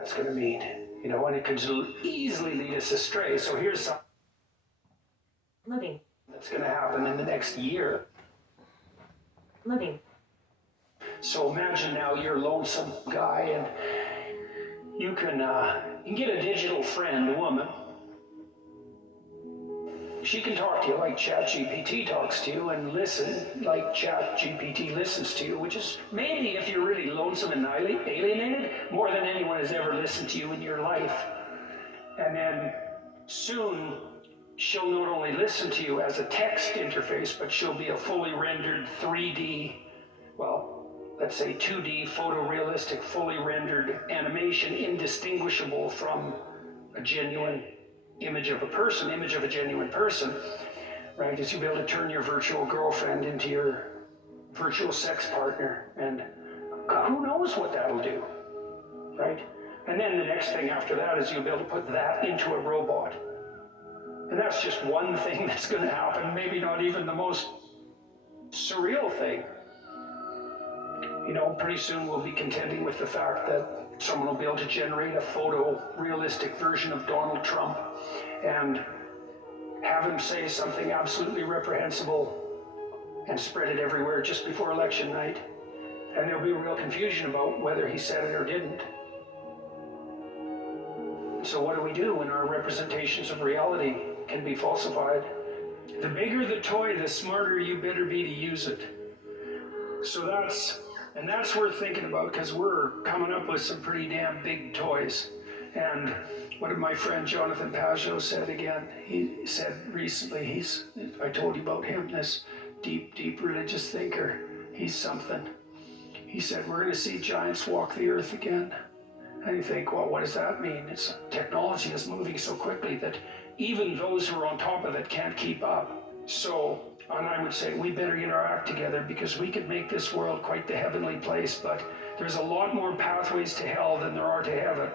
that's going to mean, and it could easily lead us astray. So here's something Loading. that's going to happen in the next year. Loading. So imagine now you're a lonesome guy and you can get a digital friend, a woman. She can talk to you like ChatGPT talks to you and listen like ChatGPT listens to you, which is maybe, if you're really lonesome and alienated, more than anyone has ever listened to you in your life. And then soon she'll not only listen to you as a text interface, but she'll be a fully rendered 3D, well, let's say 2D photorealistic, fully rendered animation, indistinguishable from a genuine image of a person, image of a genuine person, right? Is you'll be able to turn your virtual girlfriend into your virtual sex partner, and who knows what that'll do, right? And then the next thing after that is you'll be able to put that into a robot. And that's just one thing that's going to happen, maybe not even the most surreal thing. Pretty soon we'll be contending with the fact that someone will be able to generate a photorealistic version of Donald Trump and have him say something absolutely reprehensible and spread it everywhere just before election night. And there'll be real confusion about whether he said it or didn't. So what do we do when our representations of reality can be falsified? The bigger the toy, the smarter you better be to use it. So that's worth thinking about, because we're coming up with some pretty damn big toys. And what my friend Jonathan Pajot said again, he said recently, I told you about him, this deep religious thinker, he's something. He said, we're going to see giants walk the earth again. And you think, well, what does that mean? Technology is moving so quickly that even those who are on top of it can't keep up. So, and I would say we better get our act together, because we could make this world quite the heavenly place, but there's a lot more pathways to hell than there are to heaven.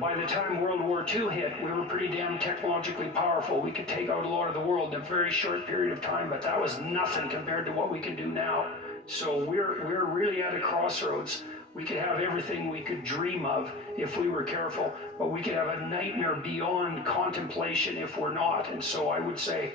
By the time World War II hit, we were pretty damn technologically powerful. We could take out a lot of the world in a very short period of time, but that was nothing compared to what we can do now. So we're really at a crossroads. We could have everything we could dream of if we were careful, but we could have a nightmare beyond contemplation if we're not. And so I would say,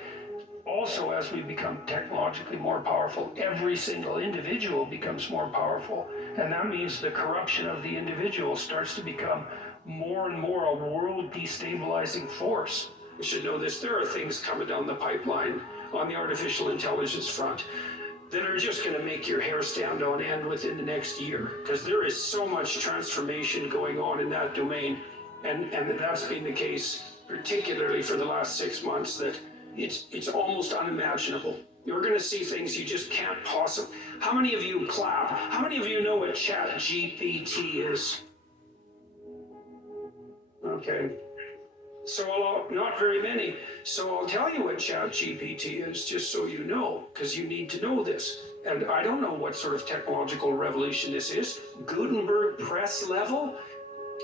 also, as we become technologically more powerful, every single individual becomes more powerful. And that means the corruption of the individual starts to become more and more a world destabilizing force. You should know this. There are things coming down the pipeline on the artificial intelligence front that are just going to make your hair stand on end within the next year, because there is so much transformation going on in that domain, and that's been the case particularly for the last 6 months, that it's almost unimaginable. You're going to see things you just can't possibly. How many of you clap? How many of you know what ChatGPT is? Okay. So not very many. So I'll tell you what ChatGPT is, just so you know, because you need to know this. And I don't know what sort of technological revolution this is. Gutenberg press level?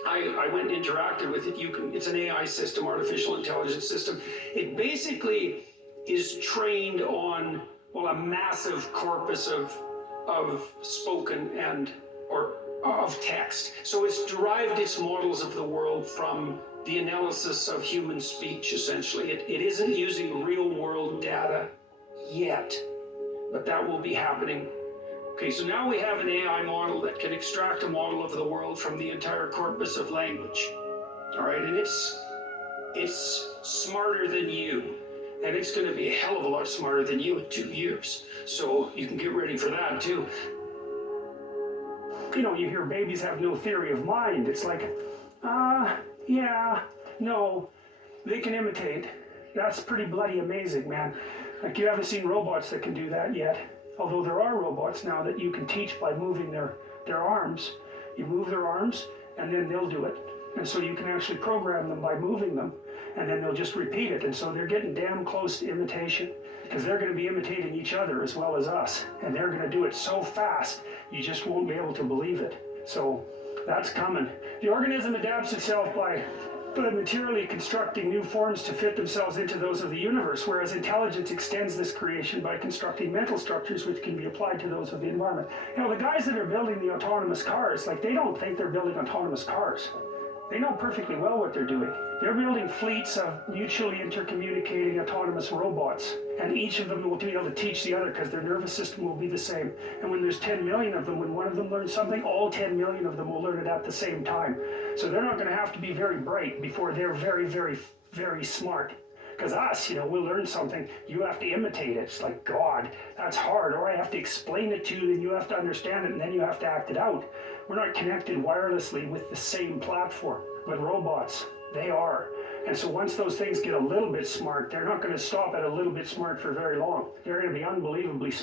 I went and interacted with it. It's an AI system, artificial intelligence system. It basically is trained on, a massive corpus of spoken or of text. So it's derived its models of the world from the analysis of human speech, essentially. It isn't using real world data yet, but that will be happening. Okay, so now we have an AI model that can extract a model of the world from the entire corpus of language. All right, and it's smarter than you, and it's going to be a hell of a lot smarter than you in 2 years. So you can get ready for that too. You hear babies have no theory of mind. It's like, yeah, no, they can imitate. That's pretty bloody amazing, man. Like, you haven't seen robots that can do that yet. Although there are robots now that you can teach by moving their arms. You move their arms, and then they'll do it. And so you can actually program them by moving them, and then they'll just repeat it. And so they're getting damn close to imitation, because they're going to be imitating each other as well as us. And they're going to do it so fast, you just won't be able to believe it. So that's coming. The organism adapts itself by materially constructing new forms to fit themselves into those of the universe, whereas intelligence extends this creation by constructing mental structures which can be applied to those of the environment. The guys that are building the autonomous cars, they don't think they're building autonomous cars. They know perfectly well what they're doing. They're building fleets of mutually intercommunicating autonomous robots, and each of them will be able to teach the other because their nervous system will be the same. And when there's 10 million of them, when one of them learns something, all 10 million of them will learn it at the same time. So they're not going to have to be very bright before they're very, very, very smart. Because us, we'll learn something, you have to imitate it. It's like, God, that's hard. Or I have to explain it to you, then you have to understand it, and then you have to act it out. We're not connected wirelessly with the same platform. But robots, they are. And so once those things get a little bit smart, they're not going to stop at a little bit smart for very long. They're going to be unbelievably smart.